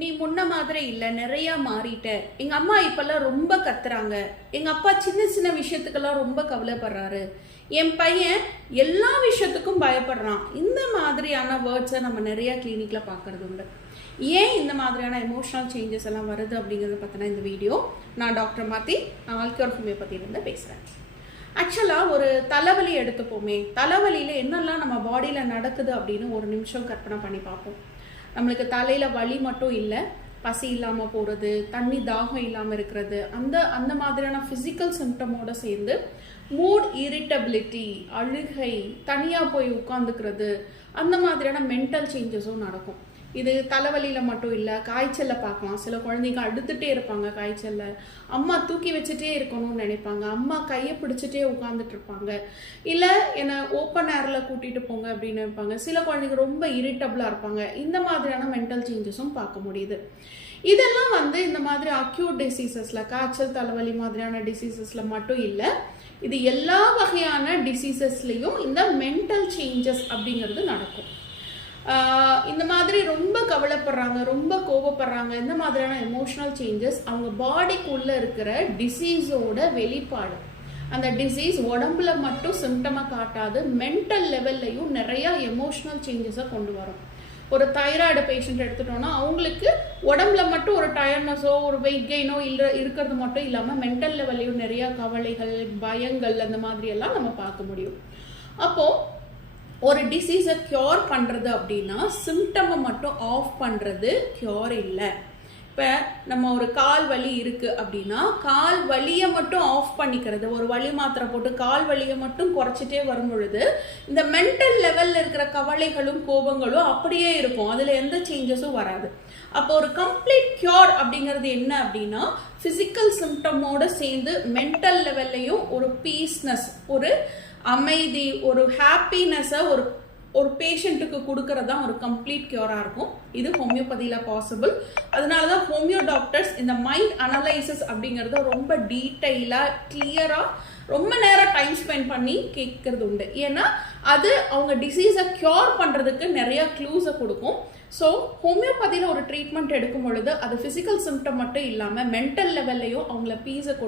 நீ முன்ன மாதிரி இல்லை, நிறைய மாறிட்ட. எங்க அம்மா இப்பெல்லாம் ரொம்ப கத்துறாங்க. எங்க அப்பா சின்ன சின்ன விஷயத்துக்கெல்லாம் ரொம்ப கவலைப்படுறாரு. என் பையன் எல்லா விஷயத்துக்கும் பயப்படுறான். இந்த மாதிரியான வேர்ட்ஸை நம்ம நிறைய கிளினிக்ல பார்க்கறது உண்டு. ஏன் இந்த மாதிரியான எமோஷனல் சேஞ்சஸ் எல்லாம் வருது அப்படிங்கிறத பற்றின இந்த வீடியோ. நான் டாக்டர் மாத்தி, நான் ஆல்கியோர் ஹோமியோபதியிலேருந்து பேசுகிறேன். ஆக்சுவலாக ஒரு தலைவலி எடுத்துப்போமே, தலைவலியில் என்னெல்லாம் நம்ம பாடியில் நடக்குது அப்படின்னு ஒரு நிமிஷம் கற்பனை பண்ணி பார்ப்போம். நம்மளுக்கு தலையில் வலி மட்டும் இல்லை, பசி இல்லாமல் போகிறது, தண்ணி தாகம் இல்லாமல் இருக்கிறது, அந்த மாதிரியான ஃபிசிக்கல் சிம்டமோட சேர்ந்து மூட் இரிட்டபிலிட்டி, அழுகை, தனியாக போய் உட்காந்துக்கிறது, அந்த மாதிரியான மென்டல் சேஞ்சஸும் நடக்கும். இது தலைவலியில் மட்டும் இல்லை, காய்ச்சலில் பார்க்கலாம். சில குழந்தைங்க அழுத்துட்டே இருப்பாங்க காய்ச்சலில். அம்மா தூக்கி வச்சுட்டே இருக்கணும்னு நினைப்பாங்க, அம்மா கையை பிடிச்சிட்டே உட்காந்துட்டு இருப்பாங்க. இல்லை என்னை ஓப்பன் ஏரில் கூட்டிகிட்டு போங்க அப்படின்னு நினைப்பாங்க. சில குழந்தைங்க ரொம்ப இரிட்டபிளாக இருப்பாங்க. இந்த மாதிரியான மென்டல் சேஞ்சஸும் பார்க்க முடியுது. இதெல்லாம் இந்த மாதிரி அக்யூட் டிசீசஸில், காய்ச்சல் தலைவலி மாதிரியான டிசீசஸில் மட்டும் இல்லை, இது எல்லா வகையான டிசீசஸ்லேயும் இந்த மென்டல் சேஞ்சஸ் அப்படிங்கிறது நடக்கும். இந்த மாதிரி ரொம்ப கவலைப்படுறாங்க, ரொம்ப கோபப்படுறாங்க, இந்த மாதிரியான எமோஷனல் சேஞ்சஸ் அவங்க பாடிக்குள்ளே இருக்கிற டிசீஸோட வெளிப்பாடு. அந்த டிசீஸ் உடம்புல மட்டும் சிம்டமை காட்டாது, மென்டல் லெவல்லையும் நிறையா எமோஷனல் சேஞ்சஸை கொண்டு வரும். ஒரு தைராய்டு பேஷண்ட் எடுத்துட்டோம்னா அவங்களுக்கு உடம்புல மட்டும் ஒரு டயர்னஸோ ஒரு வெயிட் கெயினோ இருக்கிறது மட்டும் இல்லாமல் மென்டல் லெவல்லையும் நிறையா கவலைகள், பயங்கள், அந்த மாதிரியெல்லாம் நம்ம பார்க்க முடியும். அப்போது ஒரு டிசீஸை க்யூர் பண்ணுறது அப்படின்னா சிம்டமை மட்டும் ஆஃப் பண்ணுறது க்யூர் இல்லை. இப்போ நம்ம ஒரு கால் வலி இருக்குது அப்படின்னா கால் வலியை மட்டும் ஆஃப் பண்ணிக்கிறது, ஒரு வலி மாத்திரை போட்டு கால் வலியை மட்டும் குறைச்சிட்டே வரும் பொழுது இந்த மென்டல் லெவலில் இருக்கிற கவலைகளும் கோபங்களும் அப்படியே இருக்கும், அதில் எந்த சேஞ்சஸும் வராது. அப்போ ஒரு கம்ப்ளீட் க்யூர் அப்படிங்கிறது என்ன அப்படின்னா ஃபிசிக்கல் சிம்டமோடு சேர்ந்து மென்டல் லெவல்லையும் ஒரு பீஸ்னஸ், ஒரு அமைதி, ஒரு ஹாப்பினஸை ஒரு பேஷண்ட்டுக்கு கொடுக்கறது தான் ஒரு கம்ப்ளீட் க்யூராக இருக்கும். இது ஹோமியோபதியில் பாசிபிள். அதனால தான் ஹோமியோ டாக்டர்ஸ் இந்த மைண்ட் அனலைசிஸ் அப்படிங்கிறத ரொம்ப டீட்டெயிலாக, கிளியராக, ரொம்ப நேரம் டைம் ஸ்பெண்ட் பண்ணி கேட்கறது உண்டு. ஏன்னா அது அவங்க டிசீஸை க்யூர் பண்ணுறதுக்கு நிறைய க்ளூஸை கொடுக்கும். ஸோ ஹோமியோபதியில் ஒரு ட்ரீட்மெண்ட் எடுக்கும் பொழுது அது ஃபிசிக்கல் சிம்டம் மட்டும் இல்லாமல் மென்டல் லெவல்லையும் அவங்கள பீஸை கொடுக்கும்.